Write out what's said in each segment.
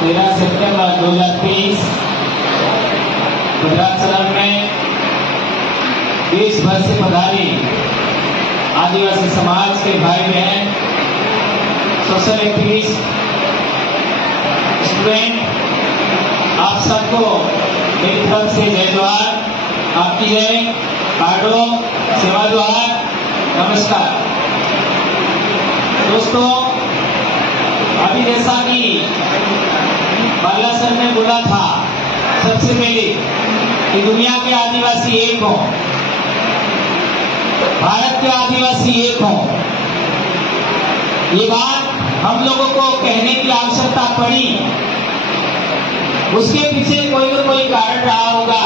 13 सितंबर 2023 भद्राचल में देश भर से पधारे आदिवासी समाज के भाई बहन, सोशल एक्टिविस्ट, स्टूडेंट, आप सबको मेरी तरफ से जय जोहार, आपकी जय, काडो, सेवा जोहार, नमस्कार। दोस्तों, अभी जैसा कि बाला सर ने बोला था सबसे पहले कि दुनिया के आदिवासी एक हों, भारत के आदिवासी एक हों, ये बात हम लोगों को कहने की आवश्यकता पड़ी। उसके पीछे कोई न कोई कारण रहा होगा।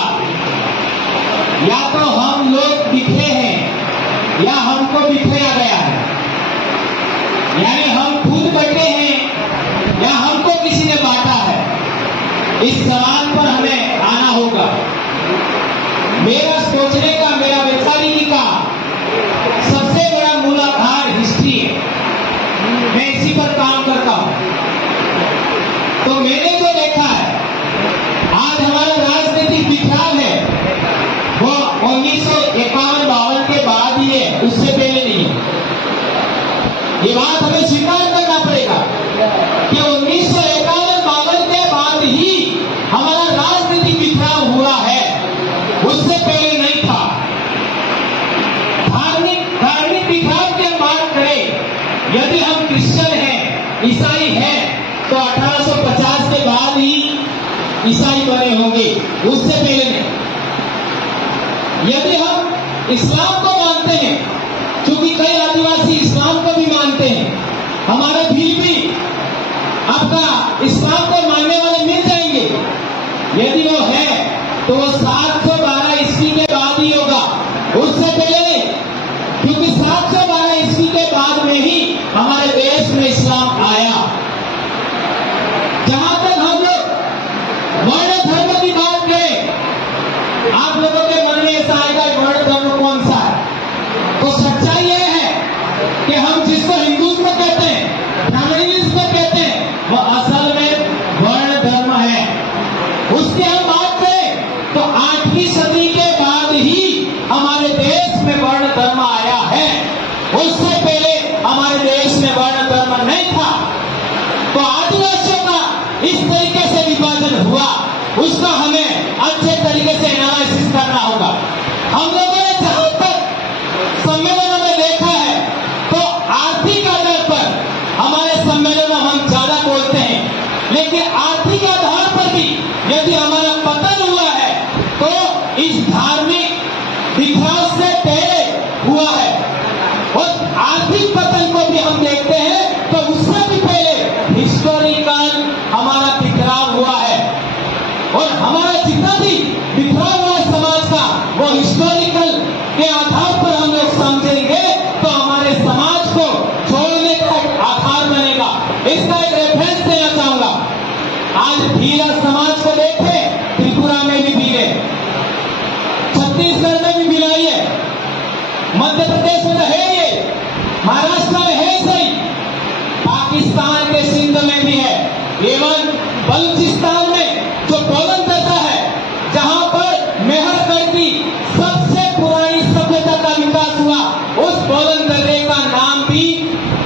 या तो हम लोग बिखरे हैं या हमको बिखराया गया है, यानी हम खुद बटे हैं या हमको किसी ने बांटा है। इस सवाल पर हमें आना होगा। मेरा सोचने का, मेरा वैचारिकी का सबसे बड़ा मूलाधार हिस्ट्री है। मैं इसी पर काम करता हूं। तो मैंने जो देखा है, आज हमारा राजनीतिक बिखराव है वो 1951-52 के बाद ही है, उससे पहले नहीं है। ये बात हमें स्वीकार करना पड़ेगा कि 1951-52 के बाद ही हमारा राजनीतिक बिखराव हुआ है, उससे पहले नहीं था। धार्मिक बिखराव की हम बात करें, यदि हम क्रिश्चियन हैं, ईसाई हैं, तो 1850 के बाद ही ईसाई बने होंगे, उससे पहले नहीं। यदि हम इस्लाम को मानते हैं, क्योंकि कई आदिवासी इस्लाम को भी मानते हैं, हमारे भी आपका इस्लाम को मानने वाले मिल जाएंगे। यदि वो है तो वो 712 ईस्वी के बाद ही होगा, उससे पहले नहीं, क्योंकि 712 ईस्वी के बाद में ही हमारे देश में इस्लाम आया। जहां तक हम लोग वर्ण धर्म की बात करें, आप लोगों के मन में ऐसा आएगा वर्ण धर्म कौन सा है? तो सच्चाई यह है कि हम जिसको हिंदुत्व कहते हैं, ब्राह्मणिज्म कहते हैं, वो असल में वर्ण धर्म है। उसकी हम बात करें तो 8वीं सदी के बाद ही हमारे देश में वर्ण धर्म आया है। उससे पहले हमारे देश में वर्ण धर्म नहीं था। तो आदिवासियों का इस तरीके से विभाजन हुआ, उसका हमें अच्छे तरीके से एनालिसिस करना होगा। हम लोगों ने जहां तक सम्मेलनों में देखा है, तो आर्थिक आधार पर हमारे सम्मेलन में हम ज्यादा बोलते हैं, लेकिन आर्थिक आधार पर भी यदि हमारा पतन हुआ है तो इस धार्मिक बिखराव से पहले हुआ है। और आर्थिक पतन को भी हम देखते हैं तो उससे भी पहले हिस्टोरिकल हमारा बिखराव हुआ है। और हमारा जितना भी बिखराव हुआ समाज का, वो हिस्टोरिकल के आधार पर हम लोग समझेंगे तो हमारे समाज को जोड़ने का एक आधार बनेगा। इसका एक रेफरेंस देना चाहूंगा। आज भीला समाज को देखे, त्रिपुरा में भी भीले, छत्तीसगढ़ में भी भिलाई है, मध्य प्रदेश में तो है ये, महाराष्ट्र में है सही, पाकिस्तान के सिंध में भी है, एवं बलूचिस्तान में जो बोलन दर्रा है, जहां पर मेहरगढ़ की सबसे पुरानी सभ्यता का विकास हुआ, उस बोलन दर्रे का नाम भी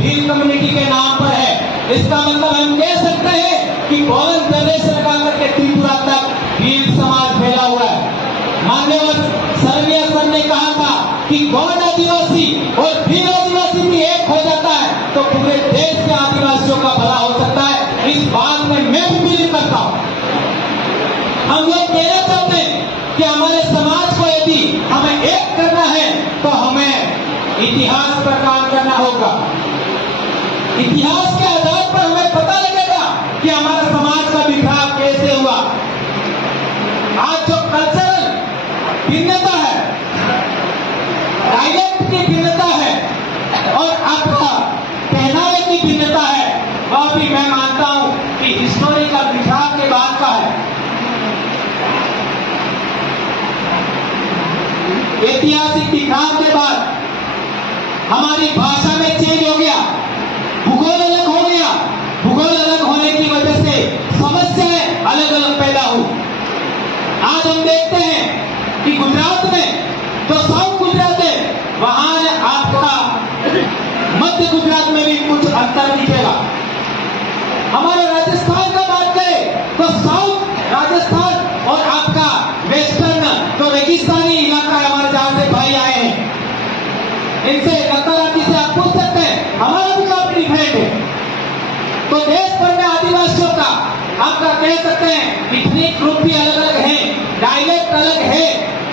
भील कम्युनिटी के नाम पर है। इसका मतलब हम कह सकते हैं कि बोलन दर्रे से लगा करके त्रिपुरा तक भील समाज फैला हुआ है। मान्यवर सरनिया सर ने कहा था कि गौड़ आदिवासी और भील आदिवासी भी एक हो जाता है तो पूरे देश के आदिवासियों का भला हो सकता है। इस बात में मैं भी बिलीव करता हूं। हम लोग कहना चाहते हैं कि हमारे समाज को यदि हमें एक करना है तो हमें इतिहास पर काम करना होगा। इतिहास के आधार पर हमें पता लगेगा कि हमारा समाज का बिखराव कैसे हुआ। आज जो कल्चरल भिन्नता है, डायलेक्ट की भिन्नता है और आपका पहनावे की भिन्नता है, वह भी मैं मानता हूं कि हिस्टोरिकल बिखराव के बाद का है। ऐतिहासिक बिखराव के बाद हमारी भाषा में चेंज हो गया, भूगोल अलग हो गया। भूगोल अलग होने की वजह से समझ मध्य गुजरात में भी कुछ अंतर दिखेगा। हमारे राजस्थान का बात करें तो साउथ राजस्थान और आपका वेस्टर्न जो रेगिस्तानी इलाका है, हमारे जहां से भाई आए हैं, इनसे नकारात्मक से आप पूछ सकते हैं, हमारा भी काफी डिफरेंट है। तो देश भर में आदिवासियों का आपका कह सकते हैं इतनी ग्रुप भी अलग अलग है, डायलेक्ट अलग है,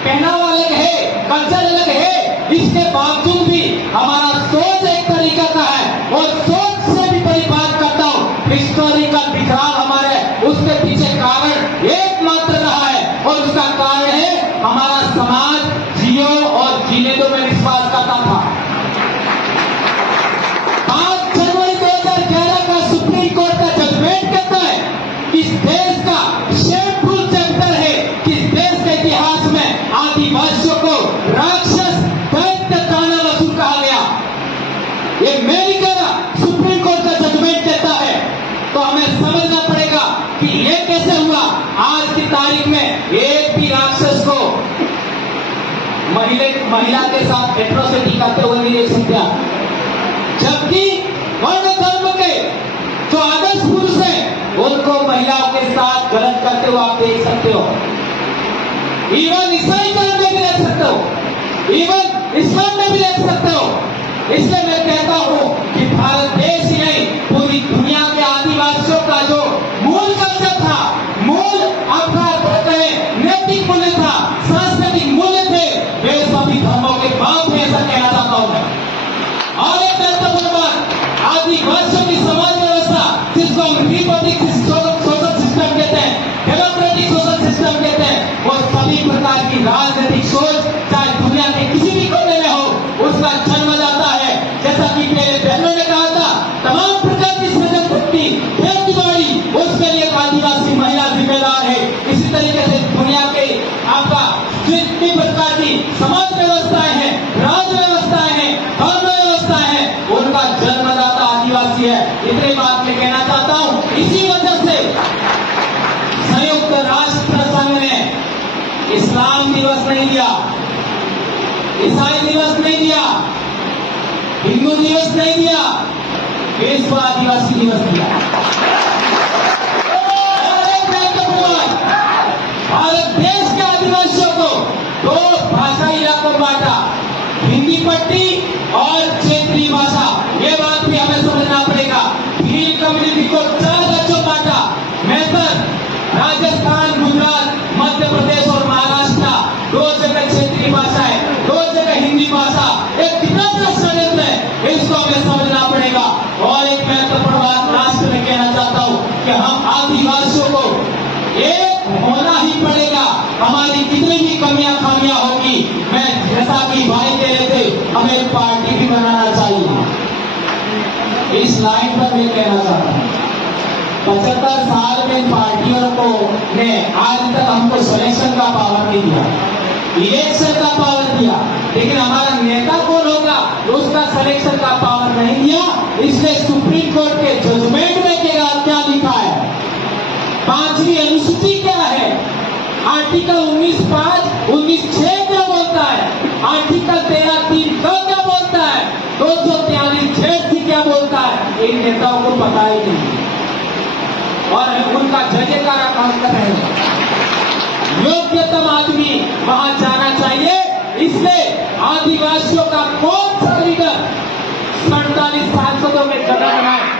पहनावा अलग है, कल्चर अलग है, इसके बावजूद भी हमारा सोच एक तरीका का है। और सोच से भी बड़ी बात करता हूं, हिस्टोरिकल बिखराव हमारे उसके पीछे कारण एकमात्र रहा है, और उसका कारण है हमारा समाज जियो और जीने दो में विश्वास करता था। 5 जनवरी 2011 का सुप्रीम कोर्ट का जजमेंट कहता है इस देश का शेमफुल चैप्टर है कि इस देश के इतिहास में आदिवासियों को राक्षस दैत्य दानव कहा गया। ये मैं नहीं कह रहा, सुप्रीम कोर्ट का जजमेंट कहता है। तो हमें समझना पड़ेगा कि ये कैसे हुआ। आज की तारीख में एक भी राक्षस को महिला के साथ एट्रोसिटी करते हुए नहीं देख सकते आप, जबकि वर्ण धर्म के जो आदर्श पुरुष हैं उनको महिलाओं के साथ गलत करते हुए आप देख सकते हो। इवन ईसाई धर्म में भी देख सकते हो, इवन इस्लाम में भी देख सकते हो। इसलिए मैं कहता हूं कि भारत देश ही नहीं, पूरी दुनिया के आदिवासियों का जो मूल कल्चर था, मूल आपका नैतिक मूल्य था, सांस्कृतिक मूल्य थे, वे सभी धर्मों के बाप में ऐसा कहना चाहता हूं मैं। और एक महत्वपूर्ण बात, आदिवासियों की समाज व्यवस्था जिसको हम रिपब्लिक सोशल सिस्टम कहते हैं, डेमोक्रेटिक सोशल सिस्टम कहते हैं, वो सभी प्रकार की राजनीतिक सोच चाहे दुनिया के किसी भी कोने में हो उसका जन्म जाता है। जैसा कि मेरे बहनों ने कहा था, तमाम प्रकार की सृजन शक्ति खेती उसके लिए आदिवासी महिला जिम्मेदार है। इसी तरीके से दुनिया के आपका जितनी प्रकार की समाज व्यवस्थाएं हैं, राज व्यवस्थाएं हैं, धर्म व्यवस्थाएं हैं, उनका जन्मदाता आदिवासी है। इतनी बात मैं कहना चाहता हूं। इसी वजह से संयुक्त राष्ट्र संघ ने इस्लाम दिवस नहीं दिया, ईसाई दिवस नहीं दिया, हिंदू दिवस नहीं दिया, विश्व आदिवासी दिवस दिया। भारत देश के आदिवासियों को 2 भाषाई इलाकों में बांटा, हिंदी पट्टी और क्षेत्रीय भाषा। ये बात भी हमें समझना पड़ेगा। भील कम्युनिटी को 4 राज्यों में बांटा, मैथर, राजस्थान, गुजरात, मध्य प्रदेश और महाराष्ट्र, 2 जगह क्षेत्रीय भाषा है, 2 जगह हिंदी भाषा। एक कितना बड़ा षड्यंत्र है, इसको हमें समझना पड़ेगा। और एक महत्वपूर्ण बात राष्ट्र में कहना चाहता हूं कि हम आदिवासियों को एक होना ही पड़ेगा। हमारी कितनी भी कमियां खामियां होगी, मैं जैसा कि भाई कह रहे थे, हमें पार्टी भी बनाना चाहिए। इस लाइन पर मैं कहना चाहता हूं, 75 साल में पार्टियों को ने आज तक हमको सिलेक्शन का पावर नहीं दिया, इलेक्शन का पावर दिया, लेकिन हमारा नेता कौन होगा उसका सिलेक्शन का पावर नहीं दिया। इसलिए सुप्रीम कोर्ट के जजमेंट में क्या लिखा है, 5वीं अनुसूची क्या है, आर्टिकल 19(5), 19(6) क्या बोलता है, आर्टिकल 13(3) क्या बोलता है, 243(6) क्या बोलता है, इन नेताओं को पता ही नहीं और उनका जजेकारा काम कर रहे हैं। योग्यतम आदमी वहां जाना चाहिए। इसलिए आदिवासियों का कौन सा लीडर 47 सांसदों में जगह बनाए,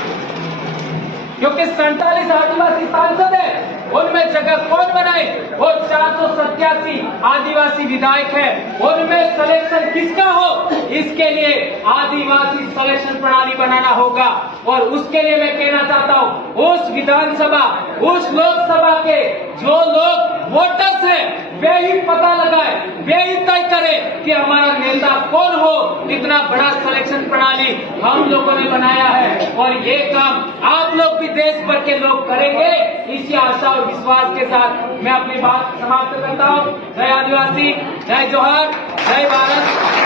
क्योंकि 47 आदिवासी सांसद है, उनमें जगह कौन बनाए। वो 487 आदिवासी विधायक है, उनमें सिलेक्शन किसका हो, इसके लिए आदिवासी सिलेक्शन प्रणाली बनाना होगा। और उसके लिए मैं कहना चाहता हूं, उस विधानसभा, उस लोकसभा के जो लोग वोटर्स हैं, वे ही पता लगाए, वे ही तय करें कि हमारा नेता कौन हो। इतना बड़ा सिलेक्शन प्रणाली हम लोगों ने बनाया है और ये काम आप लोग भी देश भर के लोग करेंगे, इसी आशा और विश्वास के साथ मैं अपनी बात समाप्त करता हूं। जय आदिवासी, जय जोहार, जय भारत।